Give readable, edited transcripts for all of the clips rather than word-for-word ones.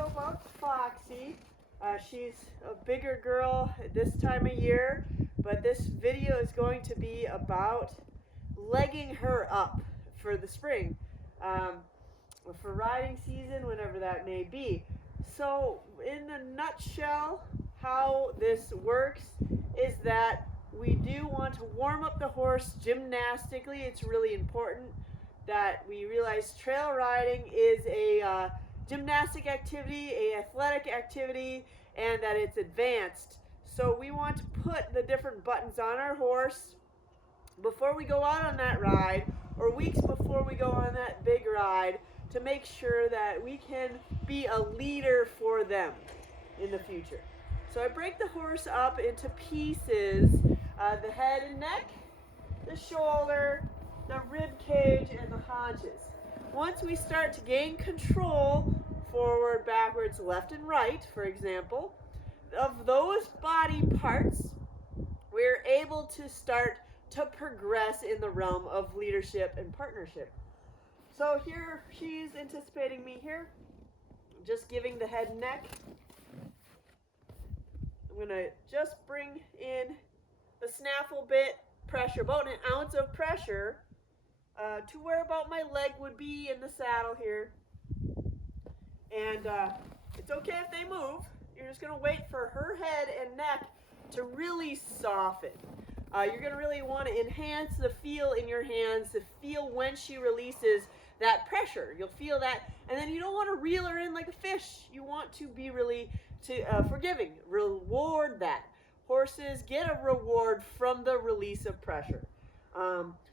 video about Foxy. She's a bigger girl this time of year, but this video is going to be about legging her up for the spring, for riding season, whenever that may be. So in a nutshell, how this works is that we do want to warm up the horse gymnastically. It's really important that we realize trail riding is a gymnastic activity, a athletic activity, and that it's advanced. So we want to put the different buttons on our horse before we go out on that ride, or weeks before we go on that big ride, to make sure that we can be a leader for them in the future. So I break the horse up into pieces, the head and neck, the shoulder, the rib cage, and the haunches. Once we start to gain control, forward, backwards, left, and right, for example, of those body parts, we're able to start to progress in the realm of leadership and partnership. So here she's anticipating me here, just giving the head and neck. I'm going to just bring in the snaffle bit pressure, about an ounce of pressure, to where about my leg would be in the saddle here. And it's okay if they move. You're just going to wait for her head and neck to really soften. You're going to really want to enhance the feel in your hands, to feel when she releases that pressure. You'll feel that, and then you don't want to reel her in like a fish. You want to be really forgiving. Reward that. Horses get a reward from the release of pressure.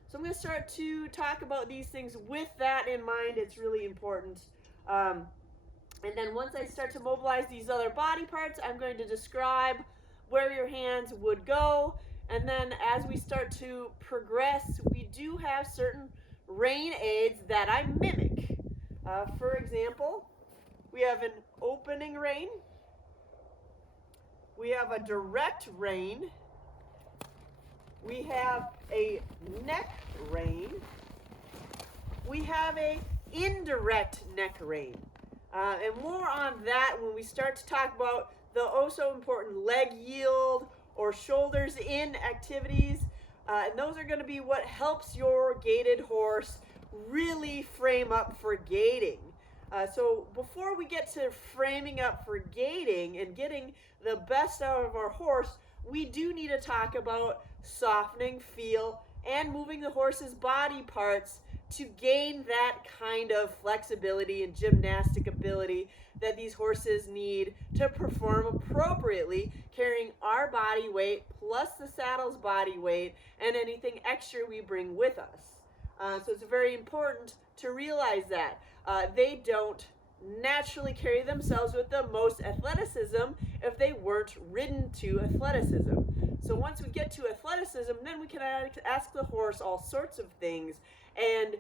So I'm going to start to talk about these things with that in mind. It's really important. And then once I start to mobilize these other body parts, I'm going to describe where your hands would go. And then as we start to progress, we do have certain rein aids that I mimic. For example, we have an opening rein. We have a direct rein. We have a neck rein. We have a indirect neck rein. And more on that when we start to talk about the oh so important leg yield or shoulders in activities. And those are going to be what helps your gaited horse really frame up for gaiting. So before we get to framing up for gaiting and getting the best out of our horse, we do need to talk about softening, feel, and moving the horse's body parts to gain that kind of flexibility and gymnastic ability that these horses need to perform appropriately, carrying our body weight plus the saddle's body weight and anything extra we bring with us. So it's very important to realize that. They don't naturally carry themselves with the most athleticism if they weren't ridden to athleticism. So once we get to athleticism, then we can ask the horse all sorts of things and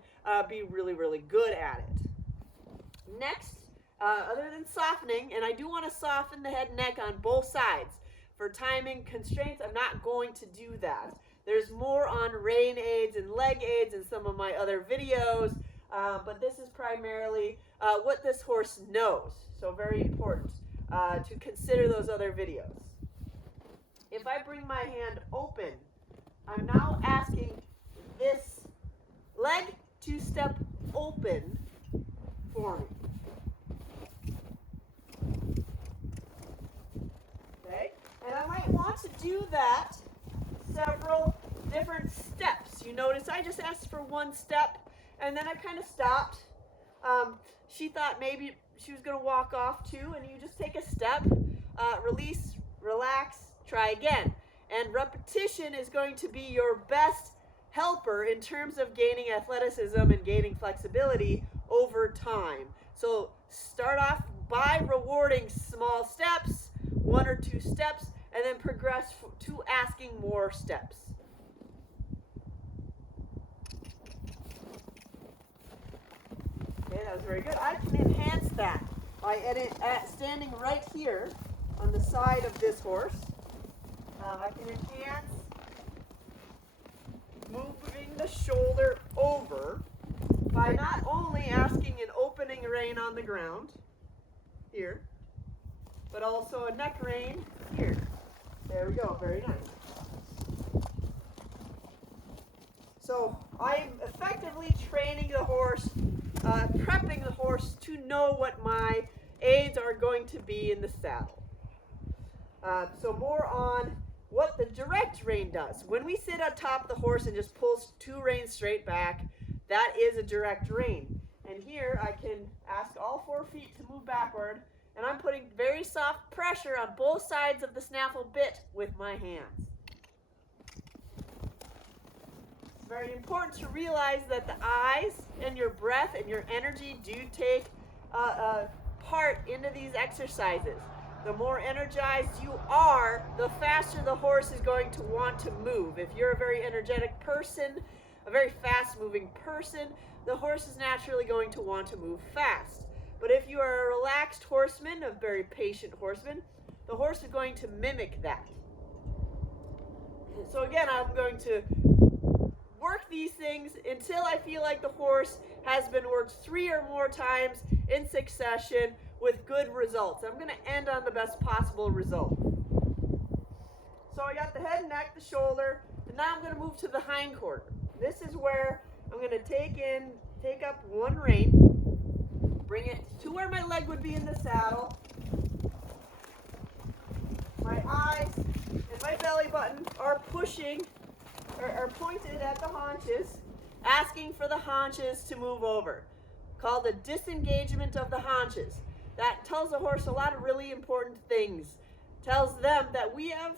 be really, really good at it. Next, other than softening, and I do want to soften the head and neck on both sides. For timing constraints, I'm not going to do that. There's more on rein aids and leg aids in some of my other videos, but this is primarily what this horse knows. So very important to consider those other videos. If I bring my hand open, I'm now asking this leg to step open for me. Okay? And I might want to do that several different steps. You notice I just asked for one step, and then I kind of stopped. She thought maybe she was going to walk off too, and you just take a step, release, relax, try again. And repetition is going to be your best helper in terms of gaining athleticism and gaining flexibility over time. So start off by rewarding small steps, 1 or 2 steps, and then progress to asking more steps. Okay, that was very good. I can enhance that by standing right here on the side of this horse. I can enhance moving the shoulder over by not only asking an opening rein on the ground, here, but also a neck rein here. There we go, very nice. So I'm effectively training the horse, prepping the horse to know what my aids are going to be in the saddle. So more on what the direct rein does. When we sit on top of the horse and just pulls 2 reins straight back, that is a direct rein. And here I can ask all 4 feet to move backward, and I'm putting very soft pressure on both sides of the snaffle bit with my hands. It's very important to realize that the eyes and your breath and your energy do take part into these exercises. The more energized you are, the faster the horse is going to want to move. If you're a very energetic person, a very fast-moving person, the horse is naturally going to want to move fast. But if you are a relaxed horseman, a very patient horseman, the horse is going to mimic that. So again, I'm going to work these things until I feel like the horse has been worked 3 or more times in succession with good results. I'm going to end on the best possible result. So I got the head, neck, the shoulder, and now I'm going to move to the hind quarter. This is where I'm going to take up 1 rein, bring it to where my leg would be in the saddle. My eyes and my belly button are pushing, are pointed at the haunches, asking for the haunches to move over, called the disengagement of the haunches. That tells the horse a lot of really important things. Tells them that we have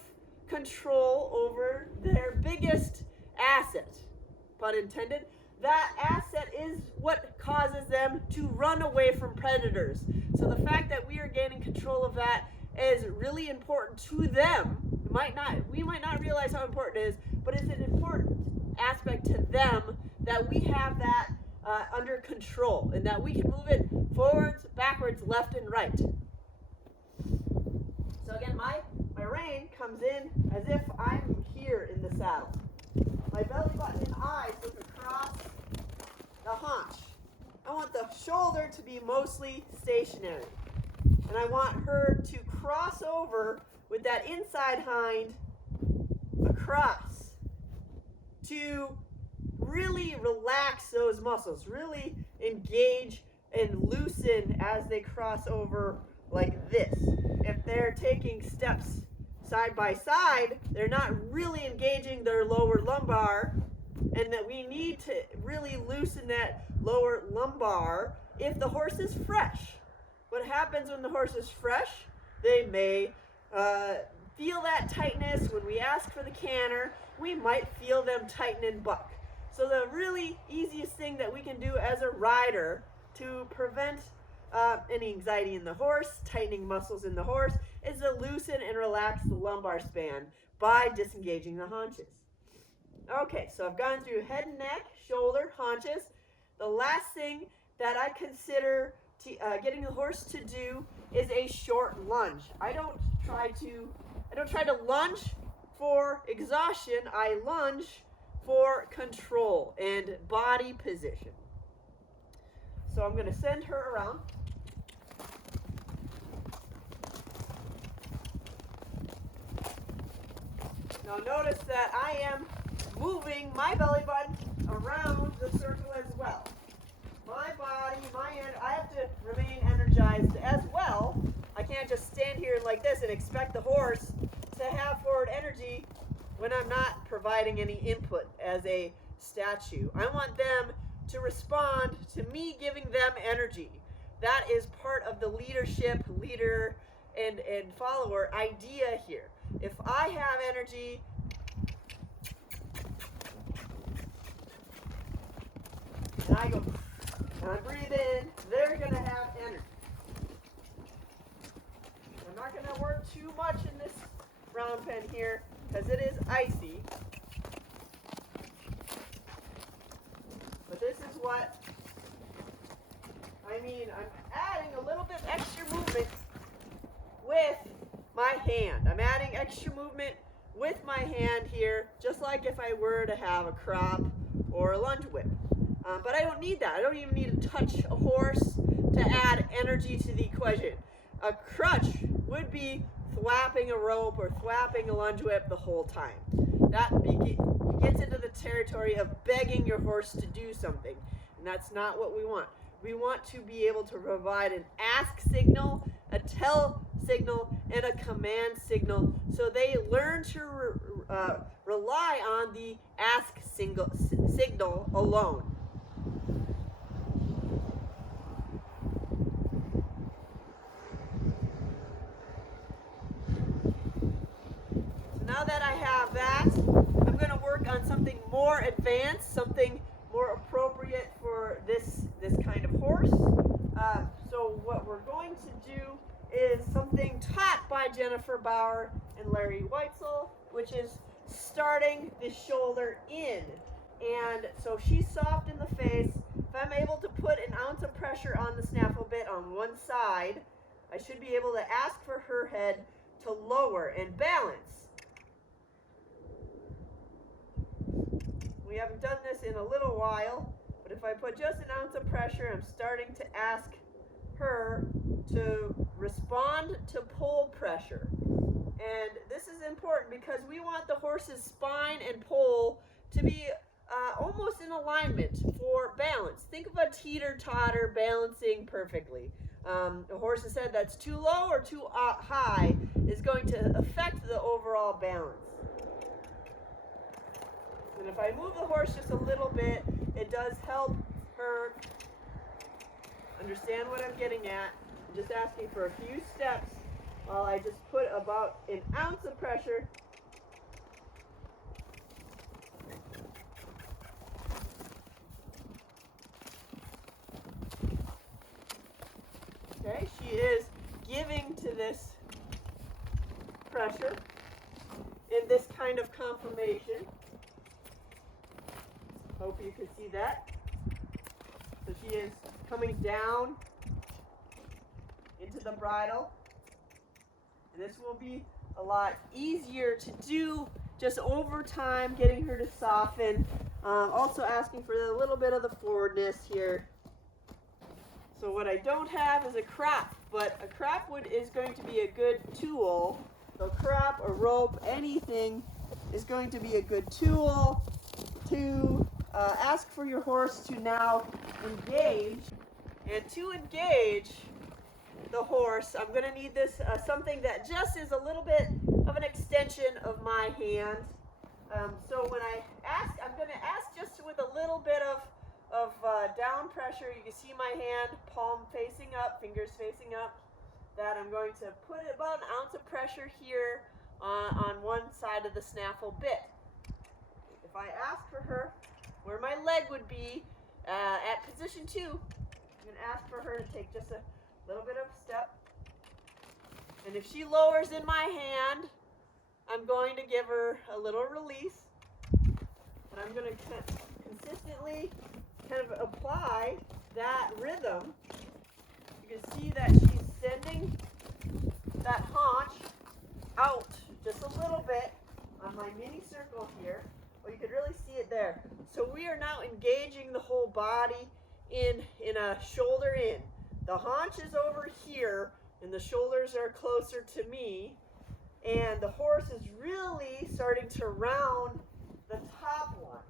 control over their biggest asset, pun intended. That asset is what causes them to run away from predators. So the fact that we are gaining control of that is really important to them. We might not realize how important it is, but it's an important aspect to them that we have that under control and that we can move it forwards, backwards, left, and right. So again, my rein comes in as if I'm here in the saddle. My belly button and eyes look across the haunch. I want the shoulder to be mostly stationary. And I want her to cross over with that inside hind across to really relax those muscles, really engage and loosen as they cross over like this. If they're taking steps side by side, they're not really engaging their lower lumbar, and that we need to really loosen that lower lumbar if the horse is fresh. What happens when the horse is fresh? They may feel that tightness. When we ask for the canter, we might feel them tighten and buck. So the really easiest thing that we can do as a rider to prevent any anxiety in the horse, tightening muscles in the horse, is to loosen and relax the lumbar span by disengaging the haunches. Okay, so I've gone through head and neck, shoulder, haunches. The last thing that I consider getting the horse to do is a short lunge. I don't try to lunge for exhaustion. I lunge for control and body position. So I'm going to send her around. Now notice that I am moving my belly button around the circle as well. My body, I have to remain energized as well. I can't just stand here like this and expect the horse to have forward energy when I'm not providing any input as a statue. I want them to respond to me giving them energy. That is part of the leadership, leader, and follower idea here. If I have energy, and I go, and I breathe in, they're going to have energy. I'm not going to work too much in this round pen here because it is icy. But this is what I mean. I'm adding a little bit extra movement with my hand. I'm adding extra movement with my hand here, just like if I were to have a crop or a lunge whip. But I don't need that. I don't even need to touch a horse to add energy to the equation. A crutch would be thwapping a rope or thwapping a lunge whip the whole time. That gets into the territory of begging your horse to do something, and that's not what we want. We want to be able to provide an ask signal, a tell signal, and a command signal, so they learn to rely on the ask signal alone. So now that I have that, I'm going to work on something more advanced, something more appropriate for this kind of horse. So what we're going to do is something taught by Jennifer Bauer and Larry Weitzel, which is starting the shoulder in. And so she's soft in the face. If I'm able to put an ounce of pressure on the snaffle bit on one side, I should be able to ask for her head to lower and balance. We haven't done this in a little while, but if I put just an ounce of pressure, I'm starting to ask her to respond to pull pressure. And this is important because we want the horse's spine and poll to be almost in alignment for balance. Think of a teeter-totter balancing perfectly. A horse's head that's too low or too high is going to affect the overall balance. And if I move the horse just a little bit, it does help her understand what I'm getting at. I'm just asking for a few steps while I just put about an ounce of pressure. Okay, she is giving to this pressure in this kind of conformation. Hope you can see that. So she is coming down into the bridle. And this will be a lot easier to do just over time, getting her to soften. Also asking for a little bit of the forwardness here. So what I don't have is a crop, but a crop is going to be a good tool. So crop, a rope, anything is going to be a good tool to ask for your horse to now engage. And to engage the horse, I'm going to need this something that just is a little bit of an extension of my hand. So when I ask, I'm going to ask just with a little bit of down pressure. You can see my hand, palm facing up, fingers facing up. That I'm going to put about an ounce of pressure here on one side of the snaffle bit. If I ask for her where my leg would be at position 2, I'm going to ask for her to take just a little bit of a step. And if she lowers in my hand, I'm going to give her a little release. And I'm going to consistently kind of apply that rhythm. You can see that she's sending that haunch out just a little bit on my mini circle here. Well, you could really see it there. So we are now engaging the whole body in a shoulder in. The haunch is over here, and the shoulders are closer to me. And the horse is really starting to round the top line.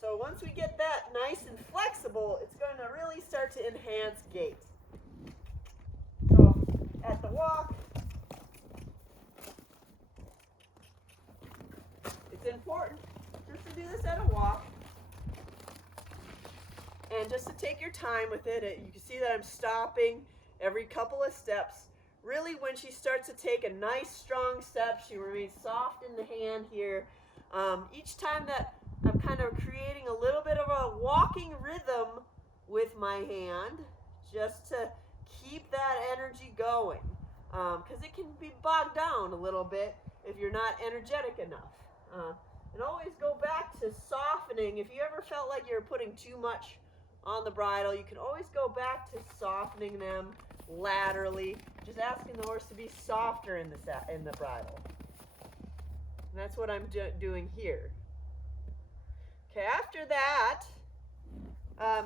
So once we get that nice and flexible, it's going to really start to enhance gait. So at the walk, it's important just to do this at a walk. And just to take your time with it, you can see that I'm stopping every couple of steps. Really, when she starts to take a nice strong step, she remains soft in the hand here. Each time that I'm kind of creating a little bit of a walking rhythm with my hand, just to keep that energy going. Because it can be bogged down a little bit if you're not energetic enough. And always go back to softening. If you ever felt like you're putting too much on the bridle, you can always go back to softening them laterally, just asking the horse to be softer in the bridle. And that's what I'm doing here. Okay, after that,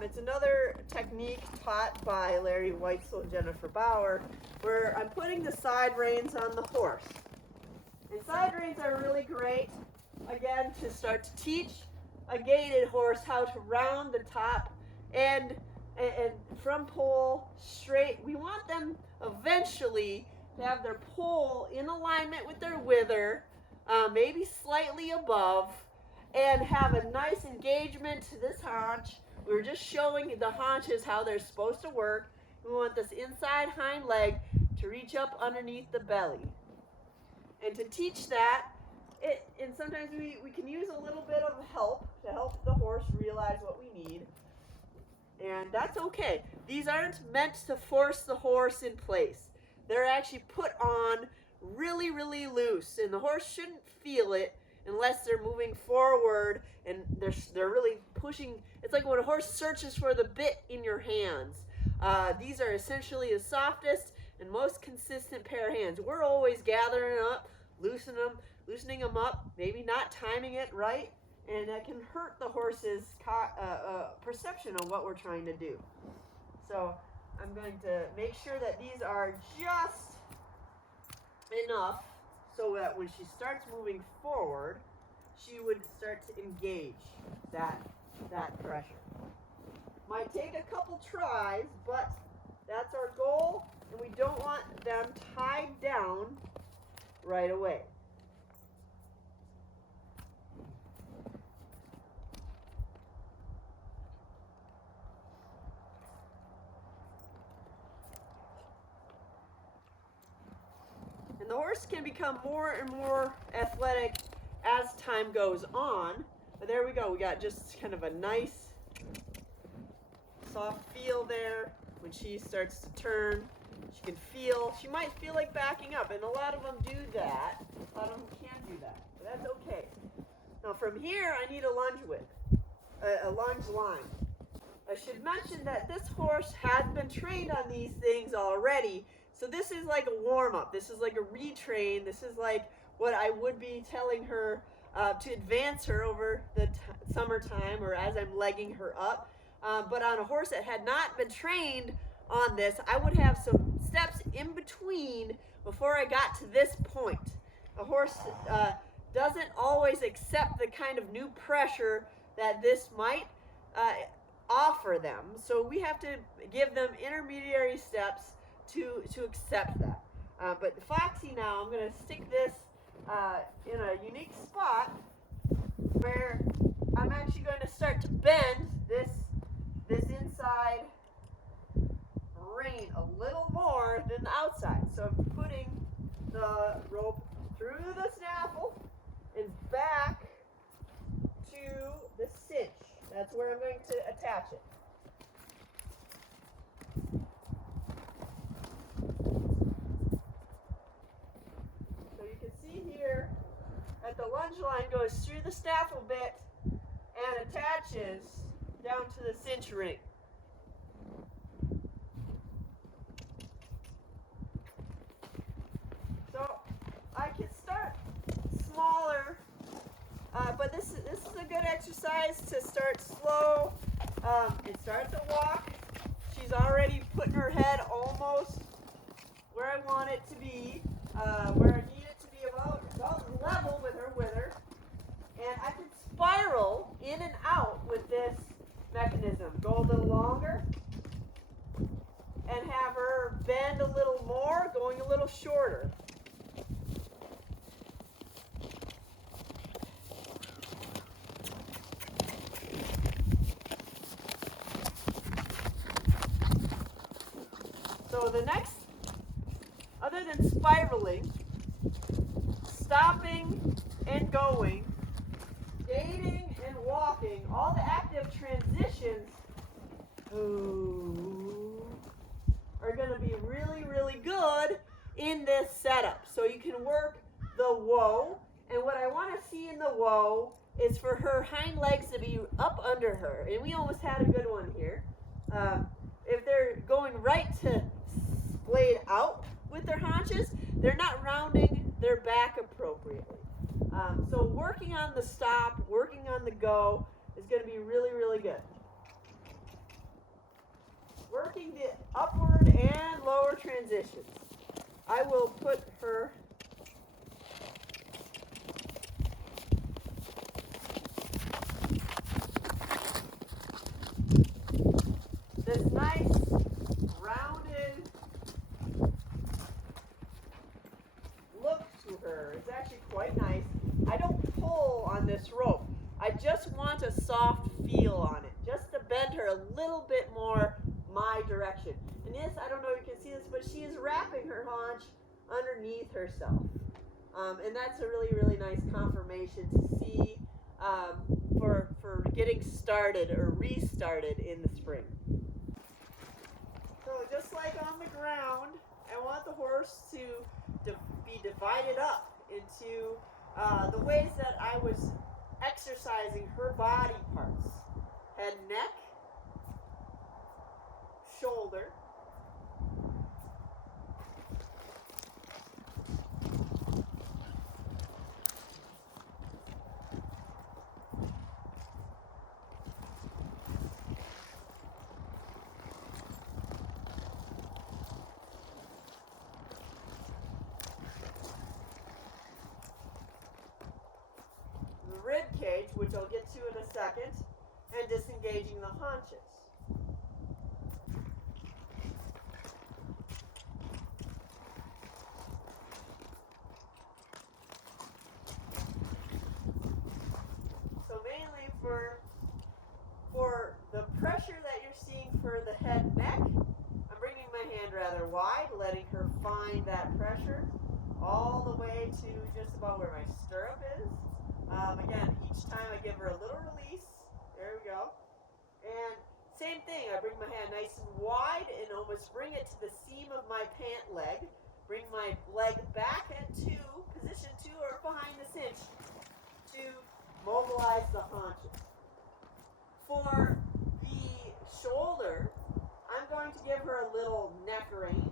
It's another technique taught by Larry Weitzel and Jennifer Bauer, where I'm putting the side reins on the horse. And side reins are really great, again, to start to teach a gaited horse how to round the top and from pole straight. We want them eventually to have their pole in alignment with their wither, maybe slightly above, and have a nice engagement to this haunch. We were just showing the haunches how they're supposed to work. We want this inside hind leg to reach up underneath the belly. And to teach that, and sometimes we can use a little bit of help to help the horse realize what we need. And that's okay. These aren't meant to force the horse in place. They're actually put on really, really loose. And the horse shouldn't feel it unless they're moving forward and they're really pushing. It's like when a horse searches for the bit in your hands. These are essentially the softest and most consistent pair of hands. We're always gathering up, loosening them up, maybe not timing it right, and that can hurt the horse's perception of what we're trying to do. So I'm going to make sure that these are just enough so that when she starts moving forward, she would start to engage that pressure. Might take a couple tries, but that's our goal, and we don't want them tied down right away. And the horse can become more and more athletic as time goes on. But there we go. We got just kind of a nice soft feel there. When she starts to turn, she might feel like backing up. And a lot of them do that. A lot of them can do that. But that's okay. Now from here, I need a lunge width, a lunge line. I should mention that this horse has been trained on these things already. So this is like a warm-up. This is like a retrain. This is like what I would be telling her to advance her over the summertime or as I'm legging her up. But on a horse that had not been trained on this, I would have some steps in between before I got to this point. A horse doesn't always accept the kind of new pressure that this might offer them. So we have to give them intermediary steps to accept that. But the Foxy now, I'm going to stick this in a unique spot where I'm actually going to start to bend this inside rein a little more than the outside. So I'm putting the rope through the snaffle and back to the cinch. That's where I'm going to attach it. So you can see here that the lunge line goes through the snaffle bit and attaches down to the cinch ring. So I can start smaller, but this is a good exercise to start slow and start to walk. She's already putting her head almost where I want it to be, where I need it to be about level with her wither. And I can spiral in and out with this mechanism. Go a little longer and have her bend a little more, going a little shorter. So the next, other than spiraling, stopping and going, gaiting and walking, all the active transitions are going to be really, really good in this setup. So you can work the whoa, and what I want to see in the whoa is for her hind legs to be up under her, and we almost had a good one here. If they're going right to splayed out with their haunches, they're not rounding their back appropriately. So working on the stop, working on the go is going to be really, really good. working the upward and lower transitions. I will put her this nice rounded look to her. It's actually quite nice. I don't pull on this rope. I just want a soft feel on it, just to bend her a little bit more my direction. And yes, I don't know if you can see this, but she is wrapping her haunch underneath herself. And that's a really, really nice confirmation to see for getting started or restarted in the spring. So just like on the ground, I want the horse to be divided up into the ways that I was exercising her body parts. Head, neck, shoulder, the rib cage, which I'll get to in a second, and disengaging the haunches. So mainly for the pressure that you're seeing for the head neck, I'm bringing my hand rather wide, letting her find that pressure all the way to just about where my stirrup is. Again, each time I give her a little release. There we go. And same thing, I bring my hand nice and wide and almost bring it to the seam of my pant leg. Bring my leg back at 2, position 2 or behind the cinch to mobilize the haunches. For the shoulder, I'm going to give her a little neck rein,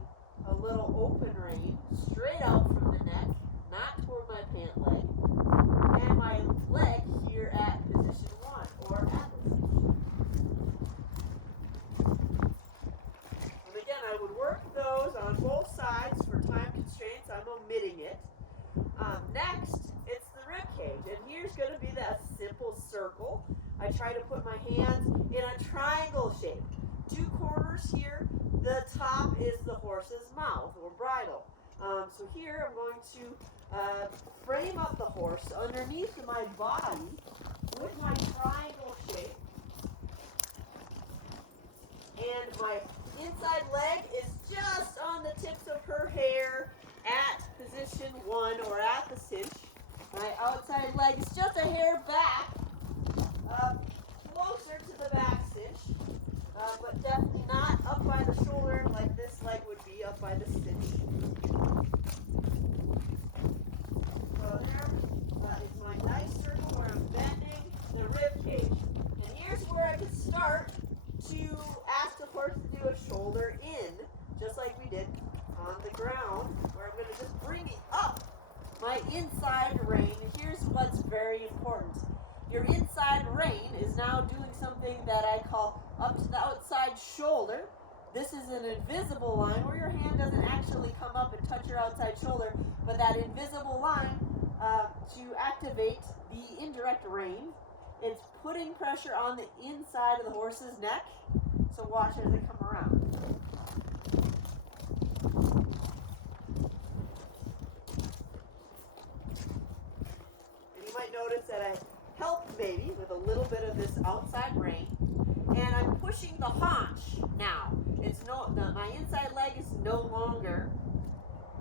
a little open rein, straight out from the neck, not toward my pant leg, and my leg here at position 1 or at the cinch. And again, I would work those on both sides. For time constraints, I'm omitting it. Next, it's the rib cage, and here's going to be that simple circle. I try to put my hands in a triangle shape. 2 corners here. The top is the horse's mouth or bridle. So here I'm going to frame up the horse underneath my body with my triangle shape. And my inside leg is just on the tips of her hair at position 1 or at the cinch. My outside leg is just a hair back, closer to the back cinch, but definitely not up by the shoulder like this leg would be up by the cinch. So there is my nice circle where I'm bending the rib cage. And here's where I can start to ask the horse to do a shoulder in, just like we did on the ground, where I'm going to just bring it up my inside rein. And here's what's very important. Your inside rein is now doing something that I call up to the outside shoulder. This is an invisible line where your hand doesn't actually come up and touch your outside shoulder, but that invisible line to activate the indirect rein, it's putting pressure on the inside of the horse's neck. So watch as I come around. And you might notice that I help maybe with a little bit of this outside rein, and I'm pushing the haunch now. My inside leg is no longer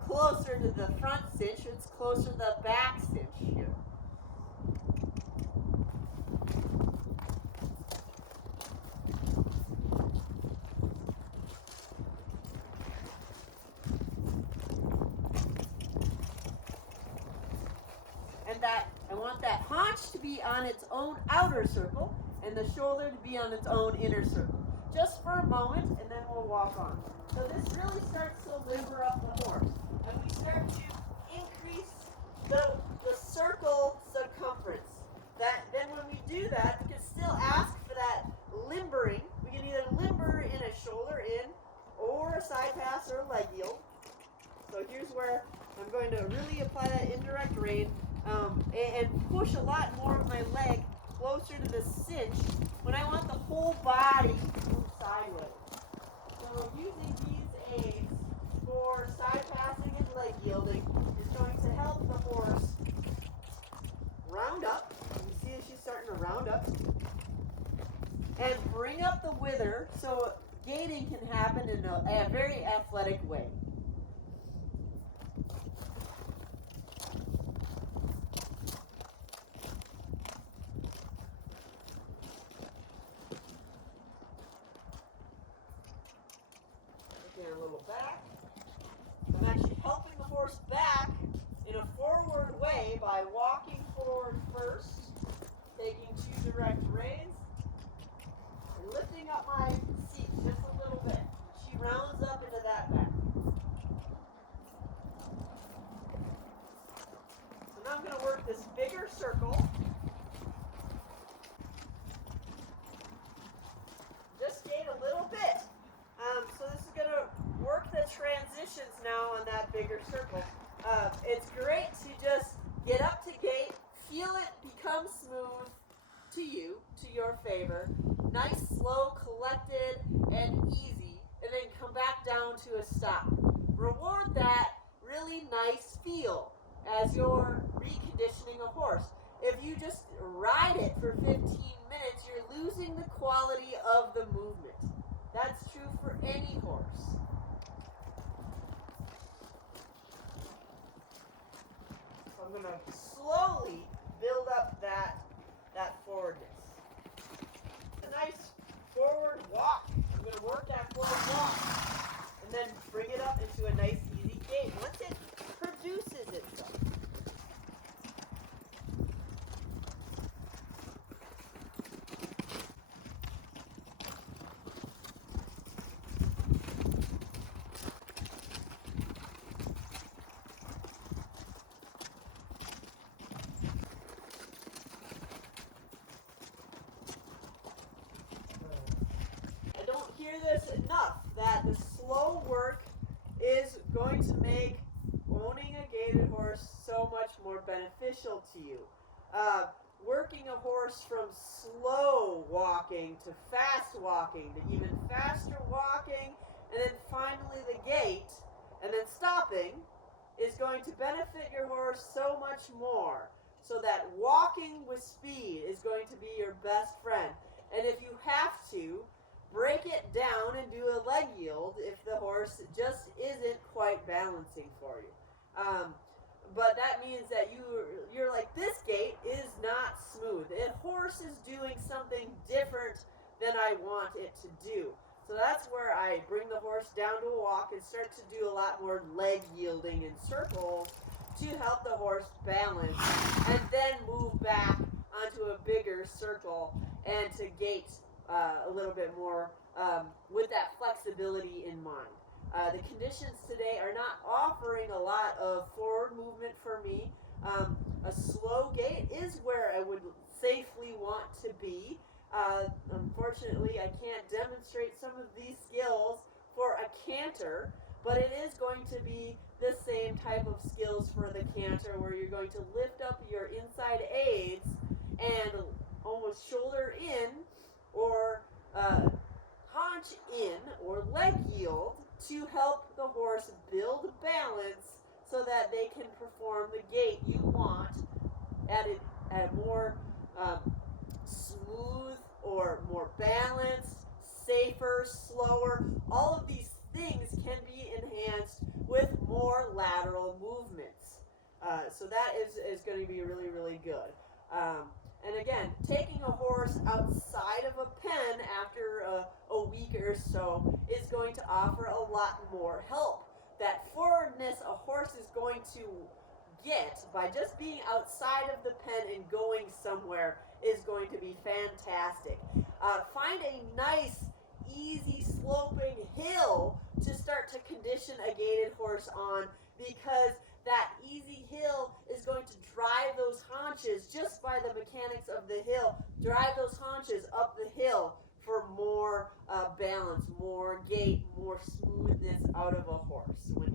closer to the front cinch, it's closer to the back cinch here. And I want that haunch to be on its own outer circle and the shoulder to be on its own inner circle. Just for a moment, and then we'll walk on. So this really starts to limber up the horse. And we start to increase the circle circumference. Then when we do that, we can still ask for that limbering. We can either limber in a shoulder leg yield. So here's where I'm going to really apply that indirect rein and push a lot more of my leg closer to the cinch when I want the whole body to move sideways. So using these aids for side passing and leg yielding is going to help the horse round up. You see as she's starting to round up. And bring up the wither so gaiting can happen in a very athletic way. Again, a little back. I'm actually helping the horse back in a forward way by walking forward first, taking 2 direct reins, and lifting up my seat just a little bit. She rounds up into that back. So now I'm going to work this bigger circle. Just gait a little bit. So this is going to work the transitions now on that bigger circle. It's great to just get up to gait, feel it become smooth to you, to your favor. Nice, slow, collected, and easy, and then come back down to a stop. Reward that really nice feel as you're reconditioning a horse. If you just ride it for 15 minutes, you're losing the quality of the movement. That's true for any horse. So I'm going to slowly build up that forwardness. A nice forward walk. I'm going to work that forward walk and then bring it up into a nice easy gait once it produces itself. This enough that the slow work is going to make owning a gaited horse so much more beneficial to you. Working a horse from slow walking to fast walking to even faster walking and then finally the gait and then stopping is going to benefit your horse so much more. So that walking with speed is going to be your best friend. And if you have to, break it down and do a leg yield if the horse just isn't quite balancing for you. But that means that you're like, this gait is not smooth. The horse is doing something different than I want it to do. So that's where I bring the horse down to a walk and start to do a lot more leg yielding in circles to help the horse balance and then move back onto a bigger circle and to gait a little bit more with that flexibility in mind. The conditions today are not offering a lot of forward movement for me. A slow gait is where I would safely want to be. Unfortunately, I can't demonstrate some of these skills for a canter, but it is going to be the same type of skills for the canter where you're going to lift up your inside aids and almost shoulder in or haunch in or leg yield to help the horse build balance so that they can perform the gait you want at a more smooth or more balanced, safer, slower. All of these things can be enhanced with more lateral movements. So that is going to be really, really good. And again, taking a horse outside of a pen after a week or so is going to offer a lot more help. That forwardness a horse is going to get by just being outside of the pen and going somewhere is going to be fantastic. Find a nice, easy, sloping hill to start to condition a gaited horse on, because that easy hill is going to drive those haunches just by the mechanics of the hill, drive those haunches up the hill for more balance, more gait, more smoothness out of a horse when